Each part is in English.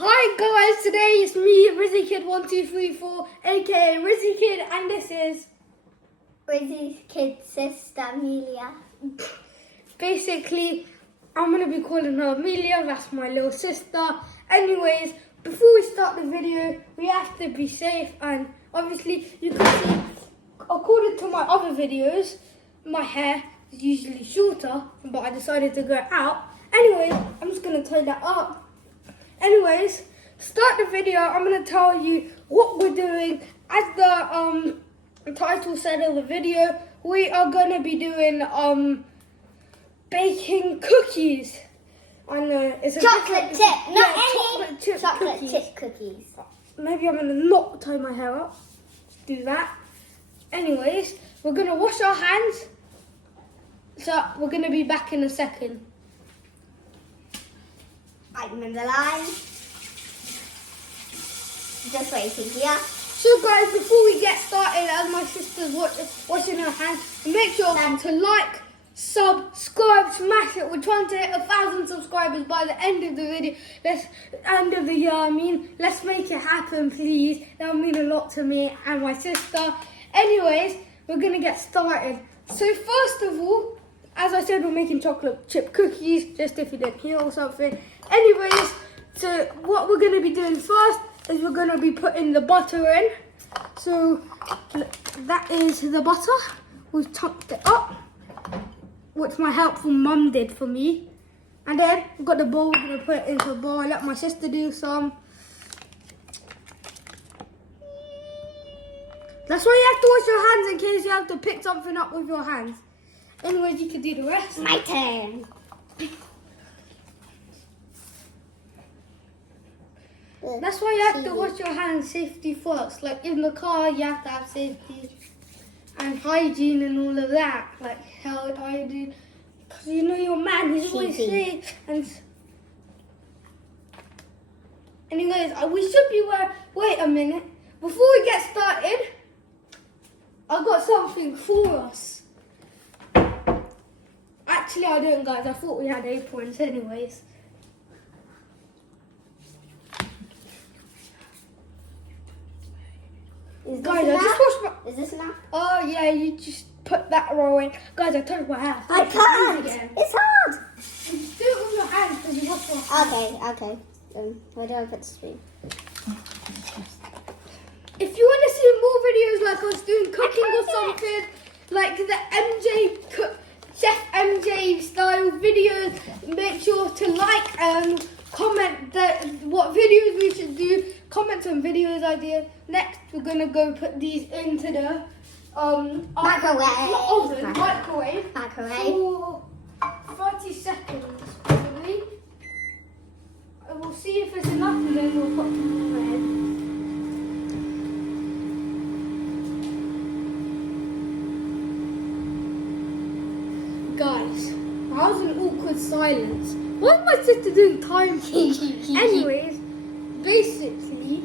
Hi guys, today it's me, RizzyKid1234, aka RizzyKid, and this is Rizzy's kid sister Amelia. basically, I'm gonna be calling her Amelia, that's my little sister. Anyways, before we start the video, we have to be safe, and obviously you can see, according to my other videos, my hair is usually shorter, but I decided to go out. Anyways, I'm just gonna tie that up. Anyways, start the video. I'm going to tell you what we're doing. As the title said of the video, we are going to be doing baking cookies. I know it's a Chocolate different- chip, not yeah, any chocolate chocolate chip cookies. Maybe I'm going to not tie my hair up. Do that. Anyways, we're going to wash our hands. So we're going to be back in a second. I'm in the line. Just waiting here. So guys, before we get started, as my sister's washing her hands, make sure to like, subscribe, smash it. We're trying to hit 1,000 subscribers by the end of the video. End of the year, let's make it happen, please. That would mean a lot to me and my sister. Anyways, we're gonna get started. So first of all, as I said, we're making chocolate chip cookies, just if you didn't hear or something. Anyways, so what we're going to be doing first is we're going to be putting the butter in. So that is the butter. We've chunked it up, which my helpful mum did for me. And then we've got the bowl, we're going to put it into a bowl. I let my sister do some. That's why you have to wash your hands in case you have to pick something up with your hands. Anyways, you can do the rest. My turn. That's why you have to wash your hands safety first. Like in the car, you have to have safety and hygiene and all of that. Like health hygiene. Because you know your man, he's always safe. And anyways, we should be wait a minute. Before we get started, I've got something for us. Actually, I don't, guys. I thought we had aprons anyways. Guys, I just washed my... Is this enough? Oh, yeah, you just put that roll in. Guys, I touched my hands. I can't. Again. It's hard. Just do it with your hands because you wash your hands. Okay. Where do I put the spoon? If you want to see more videos like us doing cooking or something, like the Chef MJ style videos, make sure to like and comment what videos we should do. Comment some videos ideas. Next, we're gonna go put these into the microwave for 30 seconds probably. And we'll see if it's enough, and then we'll put them in the bread. Guys, that was an awkward silence. Why is my sister doing time? Anyways, basically,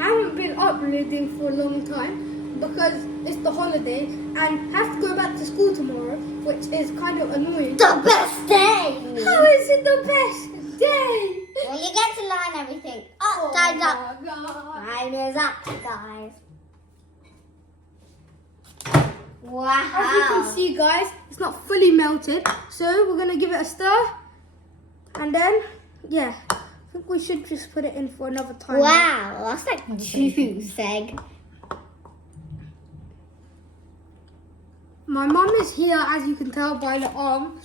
I haven't been uploading for a long time because it's the holiday and have to go back to school tomorrow, which is kind of annoying. The best day. How is it the best day? Well, you get to learn everything. Oh, time's up. Time is up, guys. Wow. As you can see, guys, it's not fully melted, so we're gonna give it a stir, and then yeah, I think we should just put it in for another time. Wow, that's like juice egg. My mum is here, as you can tell by the arm.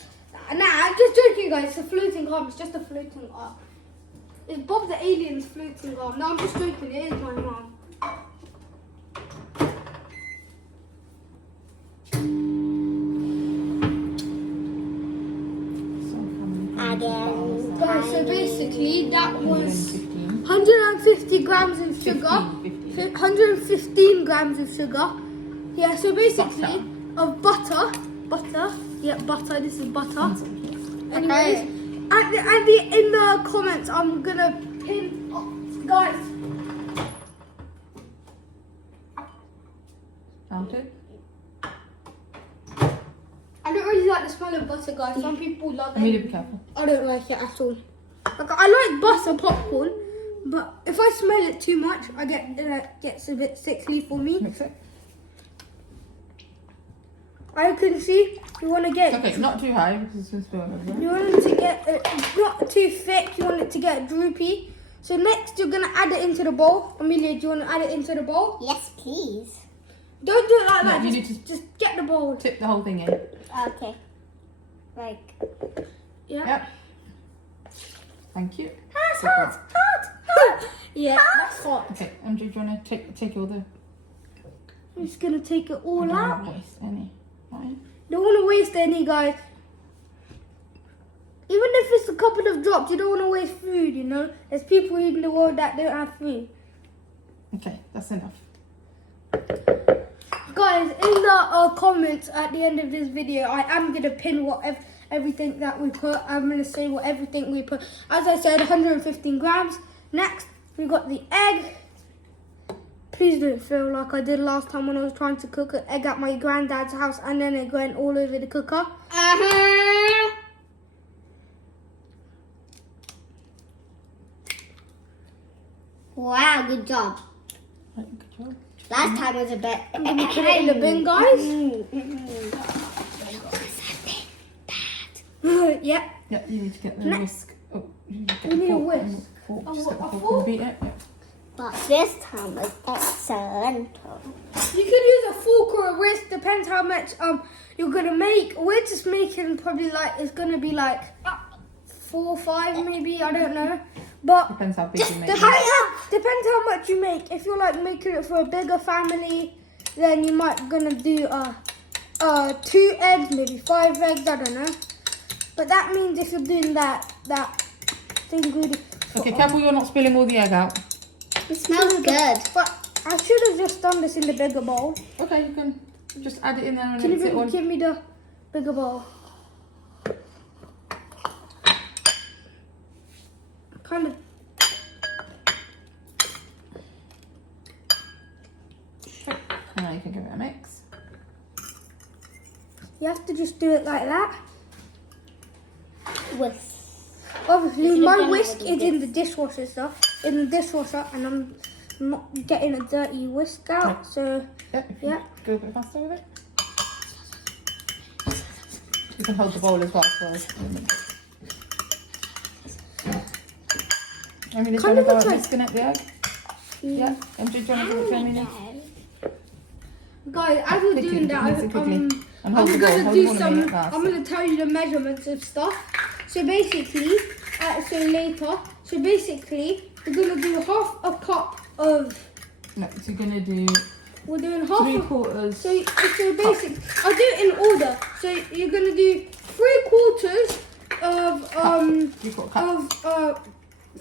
Nah, I'm just joking, guys. It's a floating arm. It's just a floating arm. It's Bob the Alien's floating arm. No, I'm just joking. It is my mum. Guys, so basically that was 150 grams of sugar, 115 grams of sugar. Yeah, so basically of butter. Yeah, butter. This is butter. Anyways, in the comments, I'm gonna pin, guys. Count it. I don't really like the smell of butter, guys. Some people love Amelia, it. be careful. I don't like it at all. Like, I like butter popcorn, but if I smell it too much, I gets a bit sickly for me. Mix it. I can see you want to get. Okay, not too high because it's going to spill everywhere. You want it to get not too thick. You want it to get droopy. So next, you're gonna add it into the bowl. Amelia, do you want to add it into the bowl? Yes, please. Don't do it like No, that. you Just, need to- just get the bowl. Tip the whole thing in. Okay. Like. Yeah. Yep. Thank you. Hot. Yeah, that's hot. Okay, Andrew, do you want to take all the... I'm just gonna take it all I don't out. wanna waste any. Fine. Don't want to waste any, guys. Even if it's a couple of drops, you don't want to waste food, you know? There's people in the world that don't have food. Okay, that's enough. Guys, in the comments at the end of this video, I am going to pin everything that we put. I'm going to say what everything we put. As I said, 115 grams. Next, we got the egg. Please don't feel like I did last time when I was trying to cook an egg at my granddad's house and then it went all over the cooker. Wow, good job. Right, good job. Last time was a bit. I'm going to put it in the bin, guys. Yep. Yeah, you need to get the Next. whisk. Oh, you need to get We the need a fork and whisk. fork. Oh, Just get the a fork fork? and beat it. Yeah. But this time was excellent. You could use a fork or a whisk, depends how much you're gonna make. We're just making probably like it's gonna be like 4 or 5 maybe, I don't know. But Depends how big you make it. depends how much you make. If you're like making it for a bigger family, then you might gonna do 2 eggs, maybe 5 eggs, I don't know. But that means if you're doing that ingredient. Okay, careful you're not spilling all the egg out. It smells good. But I should have just done this in the bigger bowl. Okay, you can just add it in there and Can mix it you on. give me the bigger bowl? Kind of. Now you can give it a mix. You have to just do it like that. Whisk. Obviously, Is it my done whisk already? is in the dishwasher stuff. In the dishwasher, and I'm not getting a dirty whisk out. So Yeah, if you Yeah. go a bit faster with it. You can hold the bowl as well. I mean, it's Kind going to of go looks like- mixing it, the egg. Yeah, and do you want to give it to Amelia? guys, as we're Quickly, doing that, mix it quickly. And hold I'm the bowl, gonna hold do the bowl a some. minute fast. I'm gonna tell you the measurements of stuff. So basically, we're gonna do half a cup of. No, so you're going to do We're doing half. 3/4. So basic. I'll do it in order. So you're gonna do 3/4 of 3/4 cup. of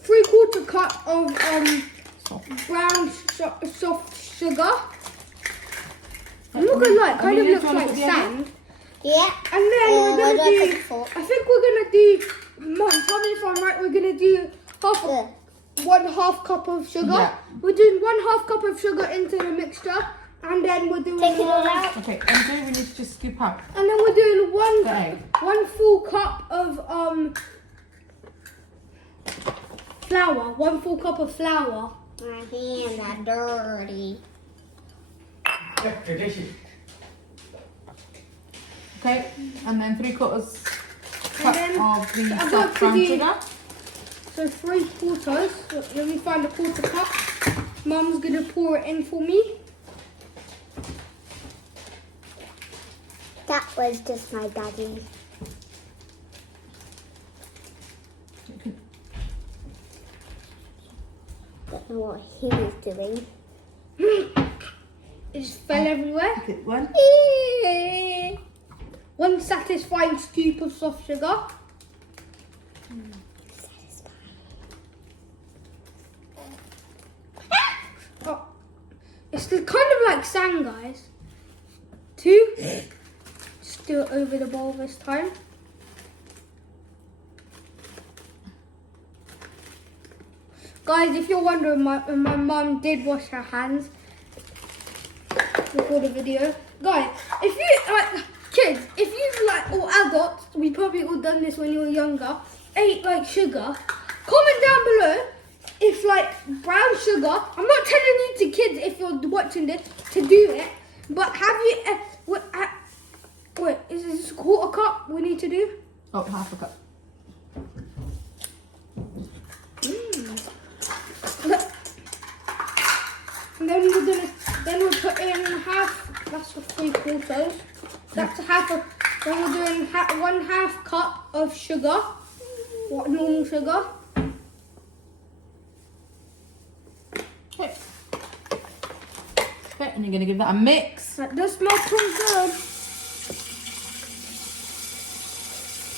3/4 cup of Soft. brown soft sugar. I'm not gonna lie, it kind of Amelia, looks do you wanna like put the egg in? sand. Yeah. And then we're where do gonna I do. put the fork? I think we're gonna do. Mom, tell me if I'm right. We're gonna do half. Ugh. 1/2 cup of sugar. Yeah. We're doing 1/2 cup of sugar into the mixture, and then we're doing Take it all out. Okay, and do we need to just scoop out and then we're doing the egg? one full cup of flour. 1 full cup of flour. My hands are dirty. Okay, and then 3/4 cup then of the I've got soft to brown do- sugar. So 3/4. Let me find a 1/4 cup. Mum's gonna pour it in for me. That was just my daddy. Don't know what he was doing. It just fell everywhere. Okay, one. 1 satisfying scoop of soft sugar. Oh, it's kind of like sand, guys. 2. Just do it over the bowl this time. Guys, if you're wondering, my mum did wash her hands before the video. Guys, if you like kids, if you like or adults, we probably all done this when you were younger, ate like sugar, comment down below if like brown sugar. I'm not telling you to kids if you're watching this to do it, but have you? Wait, is this a quarter cup we need to do? Oh, half a cup. Look. And then we'll put in half. That's for 3/4. That's half of. Then we're doing 1/2 cup of sugar. What normal sugar? Okay. Okay, and you're gonna give that a mix. That does smell pretty good.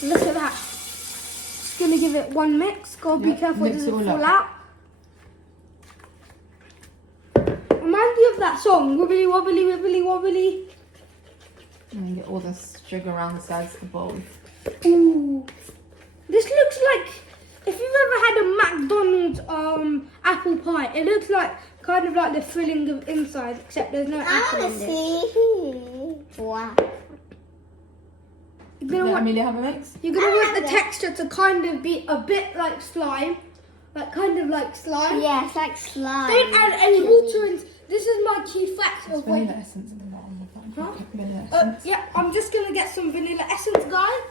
Look at that. Just gonna give it one mix. Gotta be Yeah, careful it mix it doesn't all fall up. out. Remind me of that song, Wibbly Wobbly Wibbly Wobbly. And then get all the sugar around the sides of the bowl. Ooh. This looks like, if you've ever had a McDonald's apple pie, it looks like kind of like the filling of inside, except there's no I apple want in to it. see. Wow. You're gonna Let want, Amelia have a mix. you're gonna I want have the it. texture to kind of be a bit like slime, kind of like slime. Yeah, it's like slime. Don't add any water in. This is my key fact There's of when. vanilla essence in the bottom of that. Huh? Vanilla essence. Yeah, I'm just gonna get some vanilla essence, guys.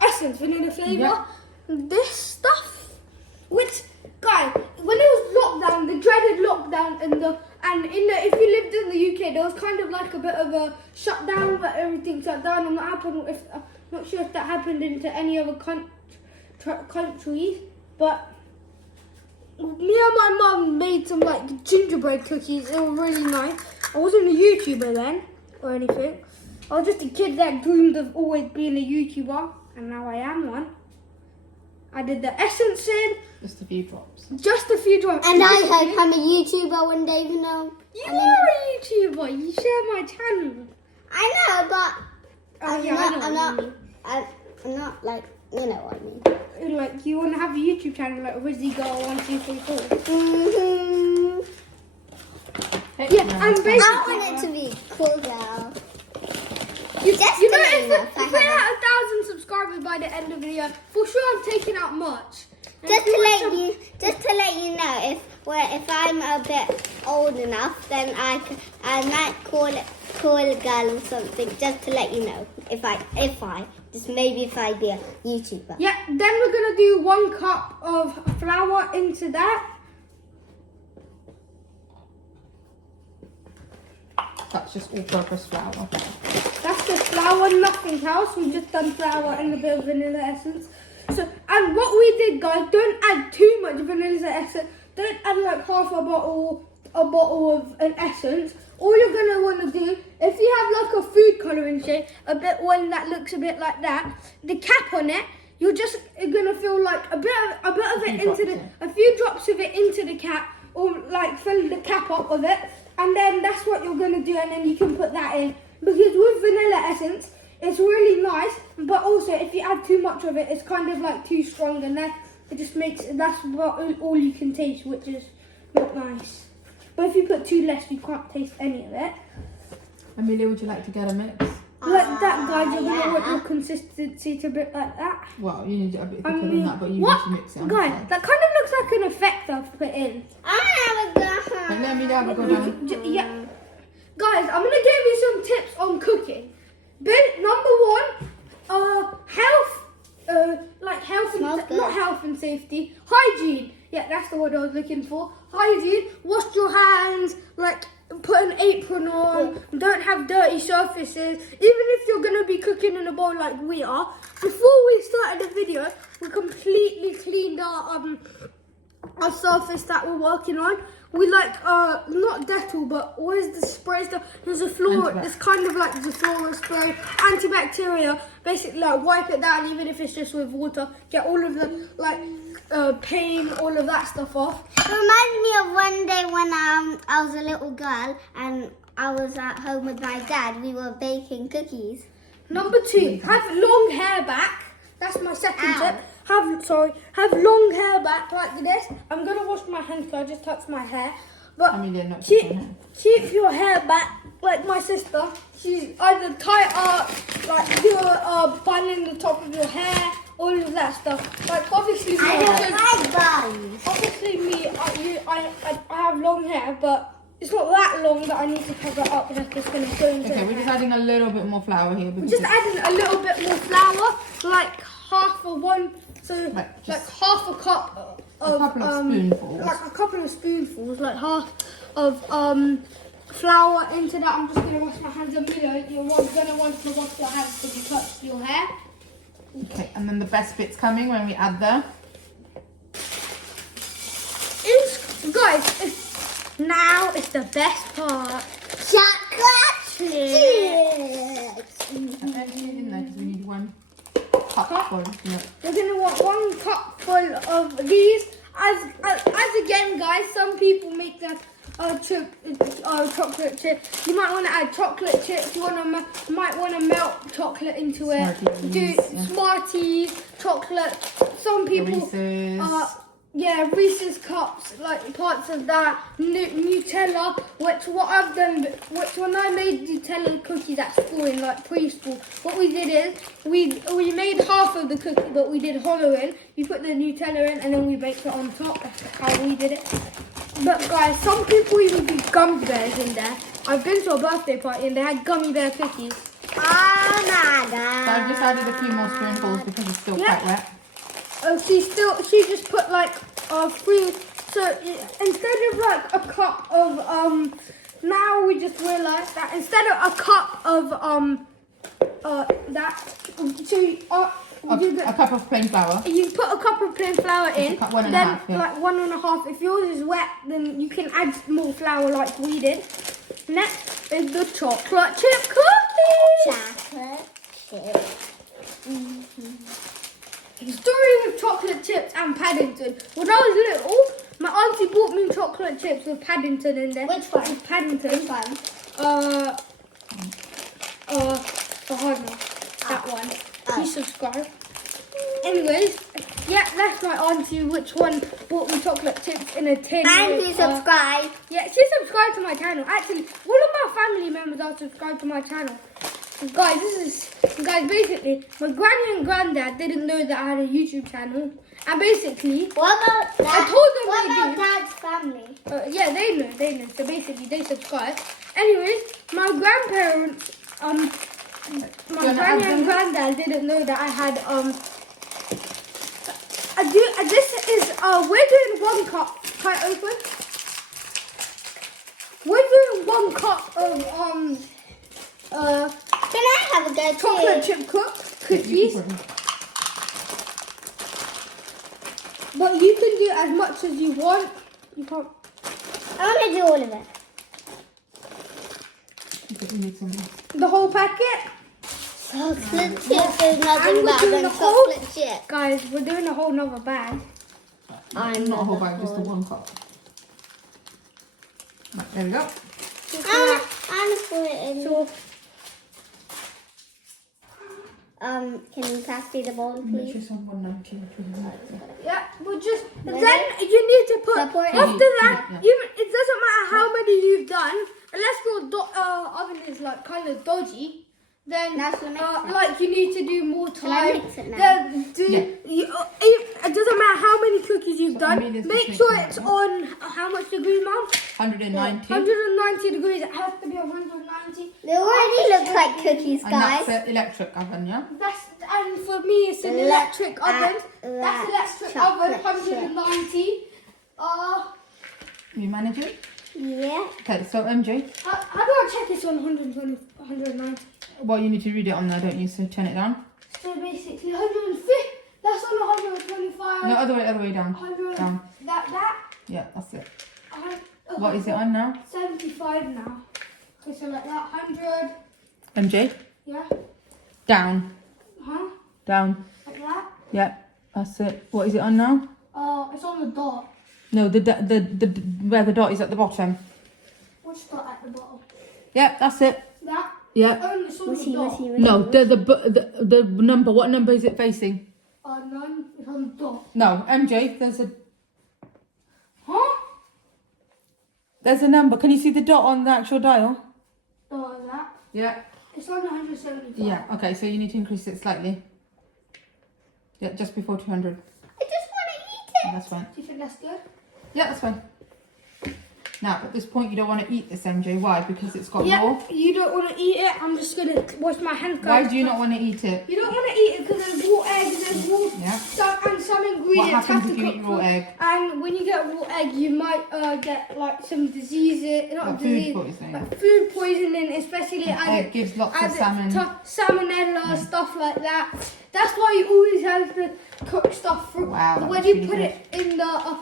Essence, vanilla flavor. Yeah. This stuff, which, guys, when it was lockdown, the dreaded lockdown, if you lived in the UK, there was kind of like a bit of a shutdown, where everything shut down. I'm not sure if that happened into any other countries, but me and my mum made some like gingerbread cookies. They were really nice. I wasn't a YouTuber then or anything. I was just a kid that dreamed of always being a YouTuber, and now I am one. I did the essence in, Just a few drops. just a few drops. And I hope I'm a YouTuber one day, you know. You are a YouTuber. You share my channel. I know, but Oh yeah, I know what you mean. I'm not like, you know what I mean. Like you want to have a YouTube channel like Rizzy Girl 1234. Mm-hmm. Okay, Yeah, now and it's basically- I want it to be cool, girl. You Just know, to let you if know, we hit 1,000 subscribers by the end of the year, for sure I'm taking out merch. And Just if to want let you know, if I'm a bit old enough, then I might call a girl or something. Just to let you know, if I just maybe if I be a YouTuber. Yeah, then we're gonna do 1 cup of flour into that. That's just all-purpose flour. That's the flour, nothing else. We've just done flour and a bit of vanilla essence. So, and what we did, guys, don't add too much vanilla essence. Don't add like half a bottle of an essence. All you're gonna want to do, if you have like a food colouring shade, one that looks a bit like that, the cap on it, you're gonna feel like a bit of it into a few drops of it into the cap, or like fill the cap up with it, and then that's what you're gonna do, and then you can put that in. Because with vanilla essence, it's really nice, but also if you add too much of it, it's kind of like too strong, and then it just makes that's all you can taste, which is not nice. But if you put too less, you can't taste any of it. Amelia, would you like to get a mix? Like that, guys, you're gonna want yeah. your consistency to be like that. Well, you need a bit thicker I than mean, that, but you what? need to mix it on the Guys, side. that kind of looks like an effect I've put in. I have a girl. Like, let Amelia have a go down. Yeah. Guys, I'm gonna give you some tips on cooking. Number 1, health, Smells good. not health and safety, hygiene. Yeah, that's the word I was looking for. Hygiene. Wash your hands. Like, put an apron on. Don't have dirty surfaces. Even if you're gonna be cooking in a bowl like we are. Before we started the video, we completely cleaned our surface that we're working on. We not Dettol, but what is the spray stuff? There's a floor. It's kind of like the Flora spray, antibacterial. Basically, like wipe it down, even if it's just with water. Get all of the pain, all of that stuff off. It reminds me of one day when I was a little girl and I was at home with my dad. We were baking cookies. Number 2, have long hair back. That's my second Ow. tip. Have long hair back like this. I'm gonna wash my hands because I just touched my hair. But Amelia, not keep, touching her. keep your hair back like my sister. She's either tie it up, like do a bun in the top of your hair, all of that stuff. Like obviously, I don't like buns. obviously me, I have long hair, but it's not that long that I need to cover it up. Like it's gonna go into. Okay, we're just adding a little bit more flour here. We're just adding a little bit more flour, like half of one, so Like like just half a cup of couple of spoonfuls. like a couple of spoonfuls, like half of flour into that. I'm just gonna wash my hands a minute. You're gonna want to wash your hands because you touched your hair. Okay, and then the best bit's coming when we add the. Now it's the best part. Chocolate chips. And then we need in there because we need 1 cupful. Yeah. We're gonna want 1 cup full of these. As again, guys, some people make that chocolate chip. You might want to add chocolate chips. You might want to melt chocolate into it. Smarties, Do yeah. Smarties, chocolate. Some people, Reese's. yeah, Reese's cups, like parts of that. Nutella, which what I've done, which when I made Nutella cookies at school in like preschool, what we did is we made half of the cookie, but we did hollow in. We put the Nutella in and then we baked it on top. That's how we did it. But guys, some people even do gummy bears in there. I've been to a birthday party and they had gummy bear cookies. Oh my So god. I've just added a few more spoonfuls because it's still Yeah. quite wet. She just put like 3. So instead of like a cup of now we just realised that instead of a cup of that, A cup of plain flour. you put a cup of plain flour in, cup, 1 and a then half, yeah. like 1.5. If yours is wet, then you can add more flour like we did. Next is the chocolate chip cookies. Chocolate chips. Story with chocolate chips and Paddington. When I was little, my auntie bought me chocolate chips with Paddington in there. Which one? With Paddington. Which one? Hold on. That one. Oh. Please subscribe. Anyways, yeah, that's my auntie. Which one bought me chocolate chips in a tin? And with, you subscribe. yeah, she subscribed to my channel. Actually, one of my family members are subscribed to my channel. Guys, basically, my granny and granddad didn't know that I had a YouTube channel. And basically, What about that? I told them What they about do. Dad's family? yeah, they know. So basically, they subscribe. Anyways, my grandparents, my granny and granddad didn't know that I had, this is, we're doing 1 cup. Can I open? We're doing 1 cup of, Can I have a go chocolate too? chip cookies. But you can do as much as you want. You can't. I want to do all of it. We need some more. The whole packet. Chocolate chips is And nothing we're better doing than the whole- chocolate chips. Guys, we're doing a whole nother bag. I'm Not a whole never bag, just a full. 1 cup. Right, there we go. I'm put it in. So, Can you pass me the bowl, Make please? sure it's on 190. which we have. yeah, we'll just. Ready? Then you need to put. Separate. After that, Yeah. even it doesn't matter how many you've done, unless your oven is like kind of dodgy. Then, Now shall I mix it? like you need to do more Shall I time. mix it now? Then it doesn't matter how many cookies you've So done. Amelia's just Make sure mixing it's it, on how much degrees, Mum? 190. 190 degrees. It has to be 190. They already look like cookies, And guys. that's an electric oven, yeah? And for me, it's an electric oven. That's electric oven, chocolate 190. You manage it? Yeah. Okay, so MJ, How do I check it's on 120, 190? well, you need to read it on there, don't you? So turn it down. So basically, 150. That's on 125. No, other way down. 100. Down. That. Yeah, that's it. uh, What is it on now? 75 now. Okay, so like that, 100. MJ, Yeah. down. Huh? Down. Like that. Yeah, that's it. What is it on now? It's on the dot. No, the where the dot is at the bottom. Which dot at the bottom? Yeah, that's it. That. Yeah. Oh, it's on the dot. No, the number. What number is it facing? None. It's on the dot. No, MJ. There's a number. Can you see the dot on the actual dial? That. Yeah. It's on 175. Yeah. Okay, so you need to increase it slightly. Yeah, just before 200. I just want to eat it. That's fine. Do you think that's good? Yeah, that's fine. Now, at this point, you don't want to eat this, MJ. Why? Because it's got Yeah, raw. you don't want to eat it. I'm just going to wash my hands. Why guys. do you not want to eat it? You don't want to eat it because there's raw eggs, there's raw Yeah. stuff, and some What ingredients happens have if to you cook eat raw for- egg? And when you get raw egg, you might get like some diseases, not Like disease, food poisoning. like food poisoning, especially as Egg it gives lots of as it salmon. salmonella, stuff like that. That's why you always have to cook stuff for Wow, that when was you really put good. it in the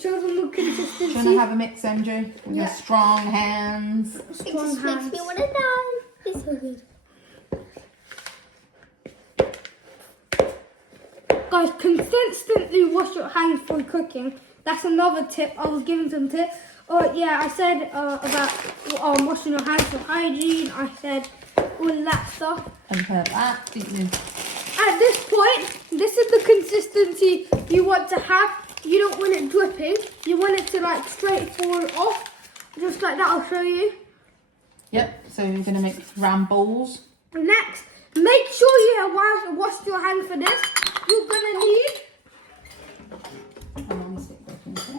show them the Do you want consistency. to have a mix, MJ? With your Yeah. strong hands. It Strong just makes hands. me want to die. It's so good. Guys, consistently wash your hands for cooking. That's another tip. I was giving some tips. Yeah, I said about washing your hands for hygiene. I said all that stuff. And put that, didn't you? At this point, this is the consistency you want to have. You don't want it dripping. You want it to like straight fall off. Just like that, I'll show you. Yep, so you're going to make round balls. Next, make sure you have washed your hands for this. You're gonna need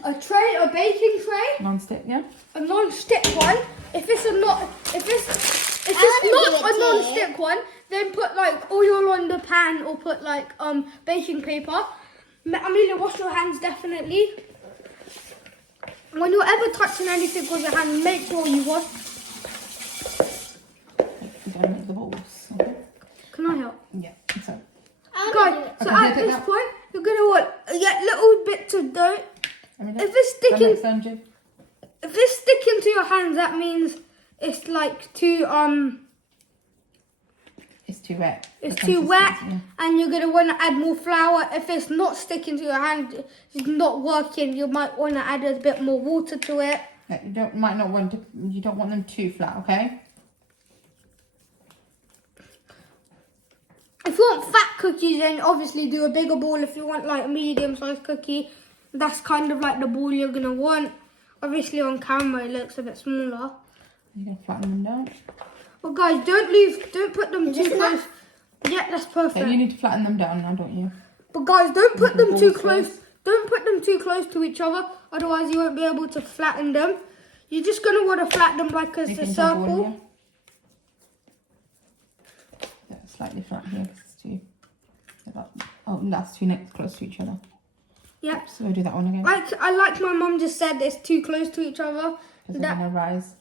a tray, a baking tray, Non-stick, yeah? a non-stick one. If it's wanna not do a it non-stick one, then put like oil on the pan or put like baking paper. Wash your hands definitely. When you're ever touching anything with your hand, make sure you wash. You're going to make the balls, okay? Can I help? Yeah, so. Guys, so Okay, at take this that. point, you're gonna want little bits of dough. If If it's sticking, MJ. if it's sticking to your hands, that means it's like too It's too wet. it's The too wet, consistency, and you're gonna want to add more flour. If it's not sticking to your hand, it's not working. You might want to add a bit more water to it. Yeah, you don't want them too flat, okay? If you want fat cookies, then obviously do a bigger ball. If you want like a medium-sized cookie, that's kind of like the ball you're gonna want. Obviously on camera it looks a bit smaller. You're going to flatten them down. But guys, don't put them too this close. enough? Yeah, that's perfect. Yeah, you need to flatten them down now, don't you? But guys, don't put Like them the too balls close. first. Don't put them too close to each other. Otherwise, you won't be able to flatten them. You're just gonna want to flatten them like a Make it into a ball, circle. yeah, slightly flat here because it's too. Oh, that's too next close to each other. Yep. So we'll do that one again. Like my mum just said, it's too close to each other. Because they're going to rise.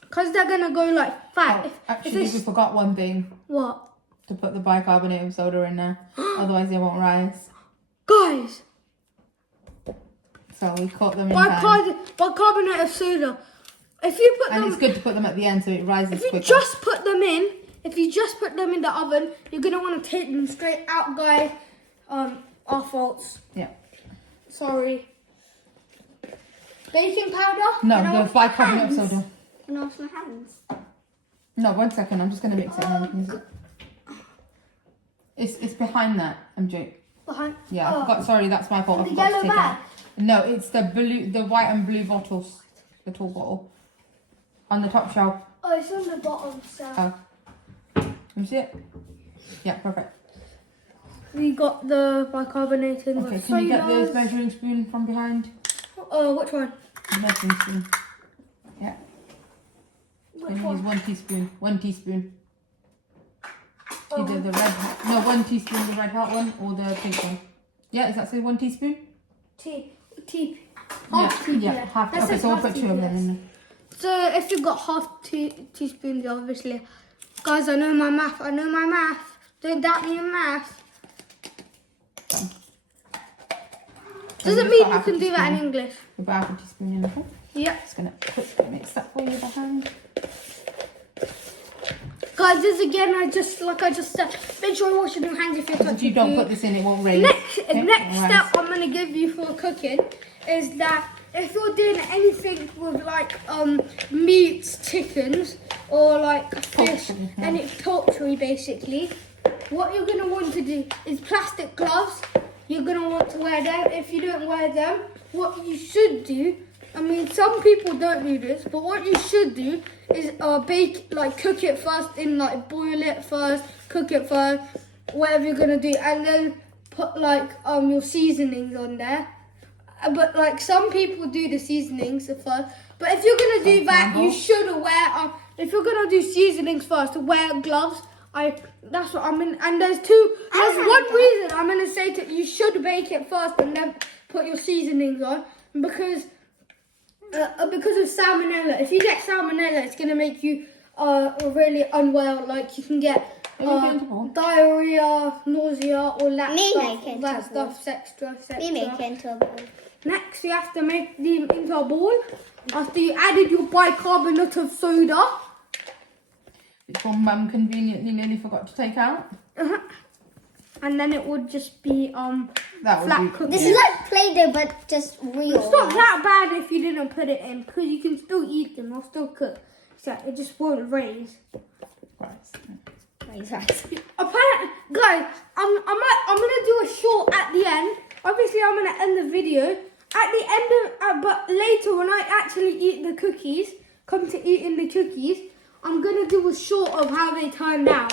Because they're gonna go like fat. Oh, If actually, we it's forgot one thing. what, To put the bicarbonate of soda in there. Otherwise, they won't rise. guys? So we caught them in time. Bicarbonate of soda. If you put And them, it's good to put them at the end so it rises if you quicker. just put them in, the oven, you're gonna want to take them straight out, guys. Our faults. Yeah. Sorry. Baking powder? No, Can I the wash my bicarbonate of hands? soda. Can I wash my hands? No, 1 second. I'm just going to mix it. And then we can use it. It's behind that, MJ. Behind. Yeah, I Oh. forgot. Sorry, that's my fault. I The forgot to yellow take it bag. out. No, it's the white and blue bottles. The tall bottle. On the top shelf. Oh, it's on the bottom, so. Oh. Let me see it. Yeah, perfect. We got the bicarbonated Okay, with can you get sodas. the measuring spoon from behind? Which one? The measuring spoon. Yeah. Which Can you use one? 1 teaspoon? 1 teaspoon. Oh. Either the red hot, no, 1 teaspoon, the red hot one, or the pink one. Yeah, does that say 1 teaspoon? Tea. Yeah, tea, yeah, half. That Okay, says so we'll half put 2 of them tea, in there. So if you've got half teaspoons, obviously. Guys, I know my math. Don't doubt me in math. Done. Doesn't you've mean got you half a can do that in teaspoon. English. We'll put half a teaspoon in, okay? Yep. Just gonna quickly mix that for you with the hand. Guys, this again, I just said, make sure you're washing your hands if you're Because touching if you don't food. put this in, it won't raise. Next okay? next It'll step rise. I'm gonna give you for cooking is that if you're doing anything with like meats, chickens, or like fish, Poultry, yeah. any poultry basically, what you're gonna want to do is plastic gloves. You're gonna want to wear them. If you don't wear them, what you should do, I mean some people don't do this, but what you should do is cook it first in like boil it first, cook it first, whatever you're gonna do, and then put like your seasonings on there. But like some people do the seasonings first. But if you're gonna do that, you should wear. If you're gonna do seasonings first, wear gloves. That's what I'm in. And there's one reason I'm gonna say that you should bake it first and then put your seasonings on because of salmonella. If you get salmonella, it's gonna make you really unwell. Like you can get diarrhea, nausea, all that stuff, etc. We make it into a bowl. Next, you have to make them into a bowl after you added your bicarbonate of soda. Which one Mum conveniently nearly forgot to take out. And then it would just be flat cookies. This is like Play-Doh, but just real. It's not that bad if you didn't put it in because you can still eat them or still cook. So it just won't raise. Right. Apparently, guys, I'm gonna do a short at the end. Obviously, I'm gonna end the video at the end of. But later, when I actually eat the cookies, come to eating the cookies, I'm gonna do a short of how they turned out.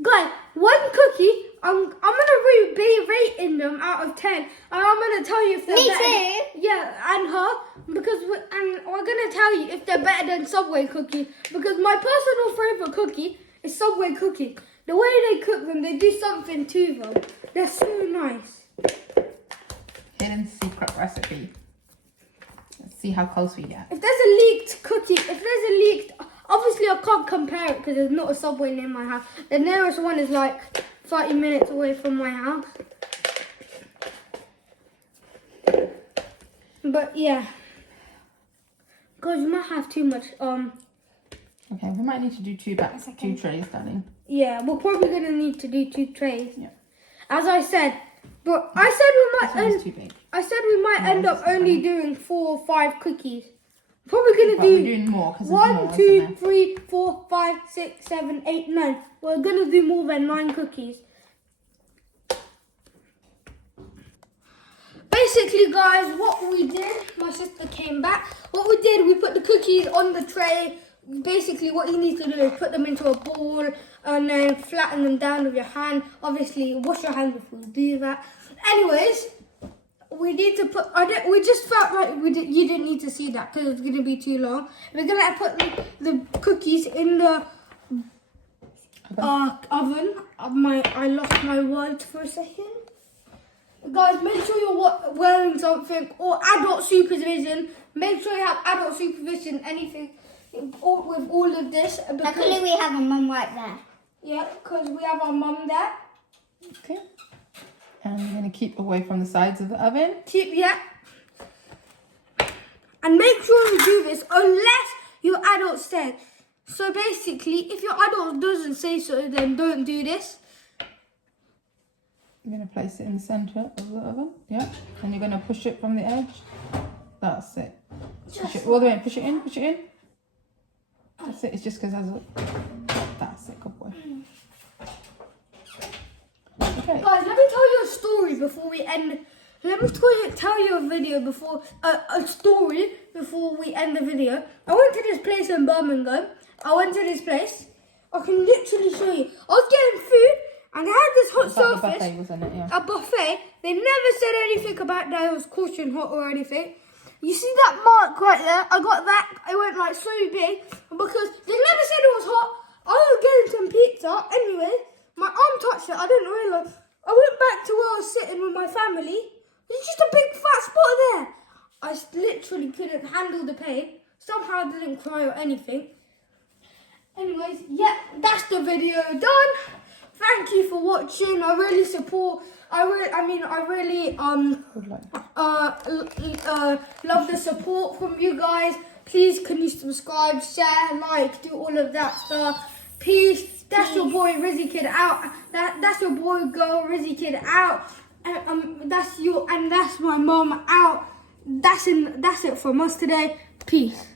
Guys, one cookie, I'm gonna be rating them out of 10, and I'm gonna tell you if they're better. Me too. Yeah, and her, because we're gonna tell you if they're better than Subway cookie, because my personal favorite cookie is Subway cookie. The way they cook them, they do something to them. They're so nice. Hidden secret recipe. Let's see how close we get. If there's a leaked cookie, obviously I can't compare it because there's not a Subway near my house. The nearest one is like 30 minutes away from my house. But yeah, guys, you might have too much. Okay, we might need to do two trays, darling. Yeah, we're probably gonna need to do 2 trays. Yeah. As I said, but I said we might This one's too big. end up only doing 4 or 5 cookies. Probably gonna But do we're doing more because 1, 2, 3, 4, 5, 6, 7, 8, 9. We're gonna do more than 9 cookies. Basically, guys, what we did, my sister came back. What we did, we put the cookies on the tray. Basically, what you need to do is put them into a bowl and then flatten them down with your hand. Obviously, wash your hands before you do that. Anyways, we need to put. We just felt like you didn't need to see that because it's gonna be too long. We're gonna put the cookies in the oven. I lost my words for a second. Guys, make sure you're wearing something or adult supervision. Make sure you have adult supervision. Anything with all of this. Luckily, we have a mum right there. Yeah, because we have our mum there. Okay. And we're going to keep away from the sides of the oven. Yeah. And make sure you do this unless your adult said. So basically, if your adult doesn't say so, then don't do this. You're going to place it in the centre of the oven. Yeah. And you're going to push it from the edge. That's it. Push it all the way in. Push it in. Push it in. That's it. It's just because that's it. Good boy. Okay. Guys, let me tell you a story before we end. Let me tell you a video before a story before we end the video. I went to this place in Birmingham. I can literally show you. I was getting food and they had this hot surface. A buffet, wasn't it? Yeah. A buffet. They never said anything about that it was scorching hot or anything. You see that mark right there? I got that. It went like so big because they never said it was hot. I was getting some pizza. Anyway, my arm touched it. I didn't realise. I went back to where I was sitting with my family. There's just a big fat spot there. I literally couldn't handle the pain. Somehow I didn't cry or anything. Anyways, yeah, that's the video done. Thank you for watching. I really love the support from you guys. Please, can you subscribe, share, like, do all of that stuff. Peace. That's your boy Rizzy Kid out. That's your boy girl Rizzy Kid out. That's my mom out. That's it from us today. Peace.